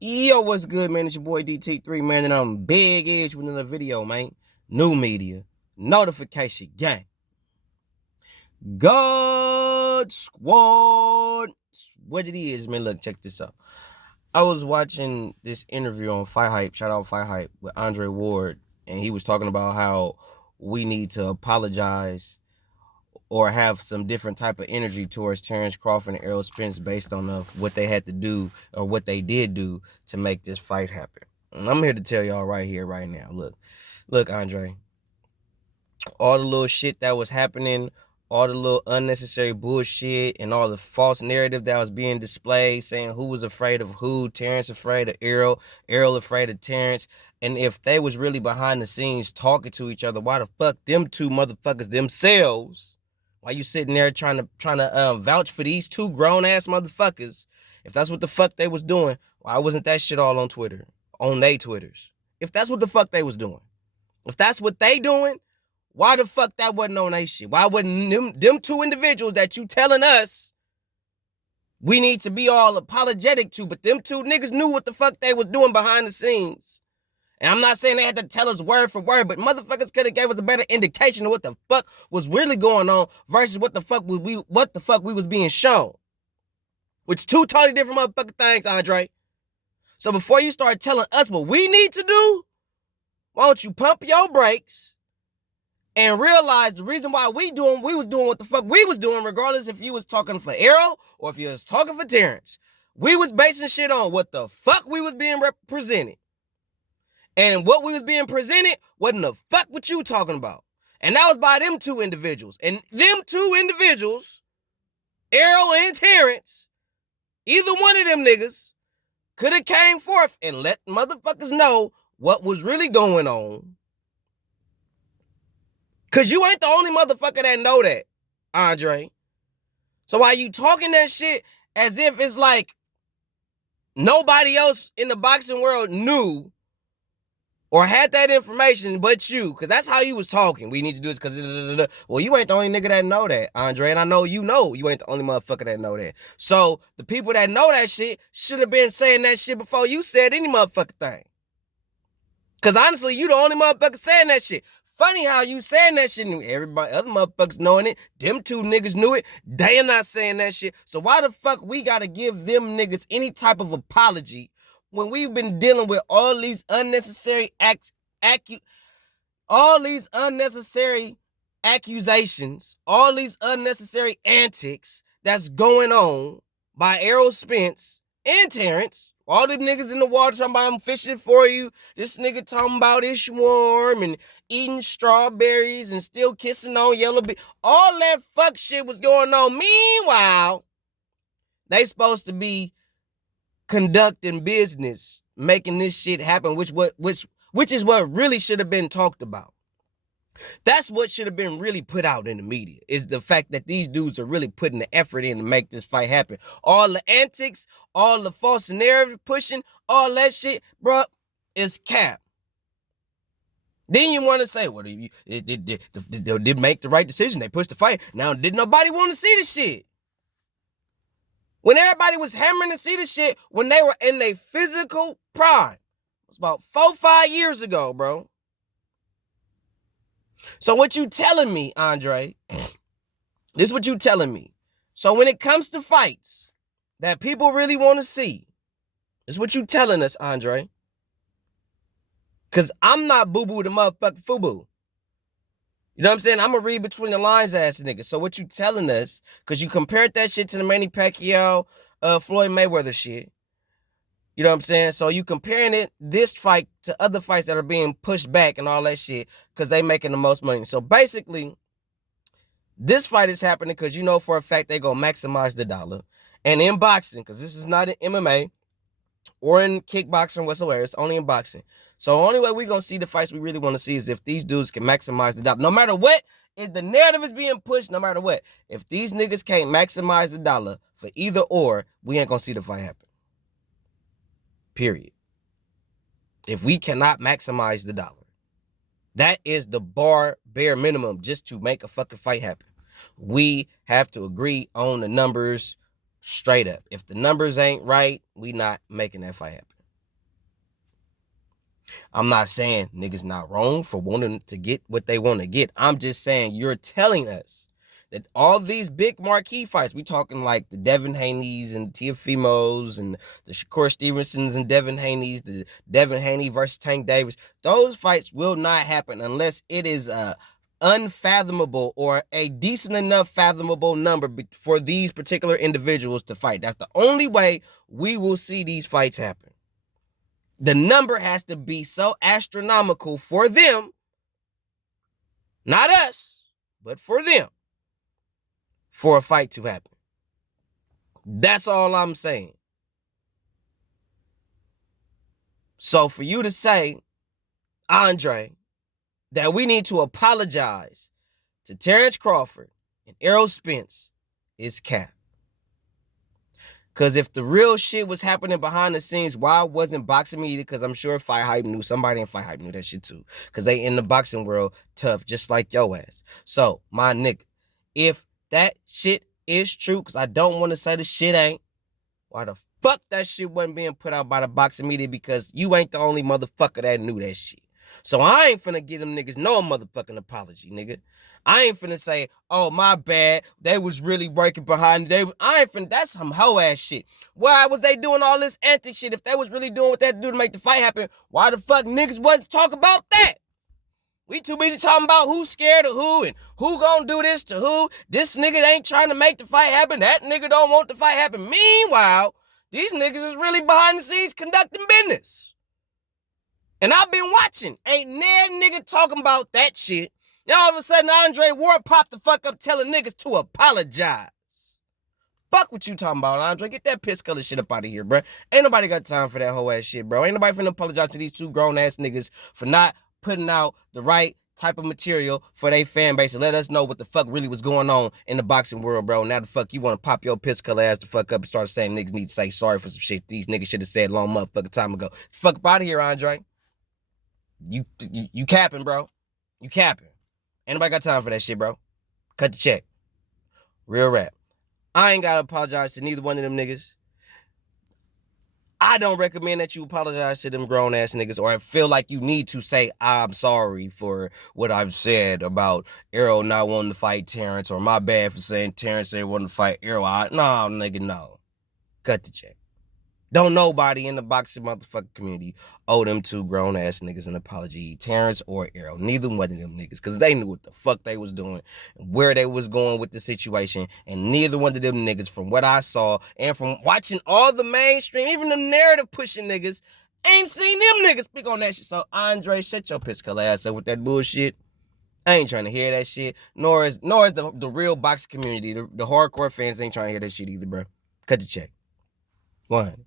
Yo, what's good, man? It's your boy DT3, man, and I'm big edge with another video, man. New media, notification gang. God Squad. What it is, man. Look, check this out. I was watching this interview on Fight Hype, shout out Fight Hype, with Andre Ward, and he was talking about how we need to apologize or have some different type of energy towards Terrence Crawford and Errol Spence based on what they had to do or what they did do to make this fight happen. And I'm here to tell y'all right here, right now. Look, Andre, all the little shit that was happening, all the little unnecessary bullshit and all the false narrative that was being displayed, saying who was afraid of who, Terrence afraid of Errol afraid of Terrence. And if they was really behind the scenes talking to each other, why the fuck them two motherfuckers themselves? Why you sitting there trying to vouch for these two grown ass motherfuckers? If that's what the fuck they was doing, why wasn't that shit all on Twitter, on they Twitters? If that's what the fuck they was doing, if that's what they doing, why the fuck that wasn't on they shit? Why wasn't them two individuals that you telling us we need to be all apologetic to, but them two niggas knew what the fuck they was doing behind the scenes? And I'm not saying they had to tell us word for word, but motherfuckers could have gave us a better indication of what the fuck was really going on versus what the fuck we was being shown. Which two totally different motherfucking things, Andre. So before you start telling us what we need to do, why don't you pump your brakes and realize the reason why we was doing what the fuck we was doing, regardless if you was talking for Errol or if you was talking for Terrence. We was basing shit on what the fuck we was being represented. And what we was being presented wasn't the fuck what you talking about. And that was by them two individuals. And them two individuals, Errol and Terrence, either one of them niggas could have came forth and let motherfuckers know what was really going on. Cause you ain't the only motherfucker that know that, Andre. So why you talking that shit as if it's like nobody else in the boxing world knew or had that information but you, because that's how you was talking. We need to do this because, well, you ain't the only nigga that know that, Andre, and I know you ain't the only motherfucker that know that. So the people that know that shit should have been saying that shit before you said any motherfucking thing. Because honestly, you the only motherfucker saying that shit. Funny how you saying that shit and everybody, other motherfuckers knowing it. Them two niggas knew it. They are not saying that shit. So why the fuck we gotta give them niggas any type of apology when we've been dealing with all these unnecessary all these unnecessary accusations, all these unnecessary antics that's going on by Errol Spence and Terrence? All the niggas in the water talking about I'm fishing for you. This nigga talking about his warm and eating strawberries and still kissing on yellow bee. All that fuck shit was going on. Meanwhile, they supposed to be conducting business, making this shit happen, which is what really should have been talked about. That's what should have been really put out in the media, is the fact that these dudes are really putting the effort in to make this fight happen. All the antics, all the false narrative pushing, all that shit, bro, is cap. Then you want to say, well, they did make the right decision. They pushed the fight. Now, did nobody want to see the shit? When everybody was hammering to see the shit, when they were in their physical prime. It was about 4-5 years ago, bro. So what you telling me, Andre, this is what you telling me. So when it comes to fights that people really want to see, this is what you telling us, Andre. Because I'm not boo-boo the motherfucking foo-boo. You know what I'm saying? I'm going to read between the lines, ass nigga. So what you telling us, because you compared that shit to the Manny Pacquiao, Floyd Mayweather shit. You know what I'm saying? So you comparing this fight to other fights that are being pushed back and all that shit because they making the most money. So basically, this fight is happening because you know for a fact they going to maximize the dollar. And in boxing, because this is not in MMA or in kickboxing whatsoever, it's only in boxing. So the only way we're going to see the fights we really want to see is if these dudes can maximize the dollar. No matter what, if the narrative is being pushed, no matter what, if these niggas can't maximize the dollar for either or, we ain't going to see the fight happen. Period. If we cannot maximize the dollar, that is the bare minimum just to make a fucking fight happen. We have to agree on the numbers straight up. If the numbers ain't right, we not making that fight happen. I'm not saying niggas not wrong for wanting to get what they want to get. I'm just saying you're telling us that all these big marquee fights, we talking like the Devin Haney's and Teofimos and the Shakur Stevensons and Devin Haney's, the Devin Haney versus Tank Davis, those fights will not happen unless it is a unfathomable or a decent enough fathomable number for these particular individuals to fight. That's the only way we will see these fights happen. The number has to be so astronomical for them, not us, but for them, for a fight to happen. That's all I'm saying. So for you to say, Andre, that we need to apologize to Terrence Crawford and Errol Spence is cap. Because if the real shit was happening behind the scenes, why wasn't boxing media? Because I'm sure Fight Hype knew. Somebody in Fight Hype knew that shit too. Because they in the boxing world tough, just like yo ass. So, my nigga, if that shit is true, because I don't want to say the shit ain't, why the fuck that shit wasn't being put out by the boxing media? Because you ain't the only motherfucker that knew that shit. So I ain't finna give them niggas no motherfucking apology, nigga. I ain't finna say, oh, my bad, they was really working behind it. I ain't finna, that's some hoe ass shit. Why was they doing all this antic shit? If they was really doing what they had to do to make the fight happen, why the fuck niggas wasn't talk about that? We too busy talking about who's scared of who and who gonna do this to who. This nigga ain't trying to make the fight happen. That nigga don't want the fight happen. Meanwhile, these niggas is really behind the scenes conducting business. And I've been watching. Ain't that nigga talking about that shit. Now all of a sudden Andre Ward popped the fuck up telling niggas to apologize. Fuck what you talking about, Andre. Get that piss color shit up out of here, bro. Ain't nobody got time for that whole ass shit, bro. Ain't nobody finna apologize to these two grown ass niggas for not putting out the right type of material for their fan base and let us know what the fuck really was going on in the boxing world, bro. Now the fuck you want to pop your piss color ass the fuck up and start saying niggas need to say sorry for some shit these niggas should have said long motherfucking time ago. Fuck up out of here, Andre. You capping, bro. You capping. Ain't nobody got time for that shit, bro. Cut the check. Real rap. I ain't gotta apologize to neither one of them niggas. I don't recommend that you apologize to them grown ass niggas or feel like you need to say, I'm sorry for what I've said about Errol not wanting to fight Terrence, or my bad for saying Terrence ain't wanting to fight Errol. No, nigga, no. Cut the check. Don't nobody in the boxing motherfucking community owe them two grown ass niggas an apology, Terrence or Errol. Neither one of them niggas, because they knew what the fuck they was doing, where they was going with the situation, and neither one of them niggas, from what I saw and from watching all the mainstream, even the narrative pushing niggas, ain't seen them niggas speak on that shit. So Andre, shut your piss color ass up with that bullshit. I ain't trying to hear that shit. Nor is the real boxing community, the hardcore fans ain't trying to hear that shit either, bro. Cut the check. 100.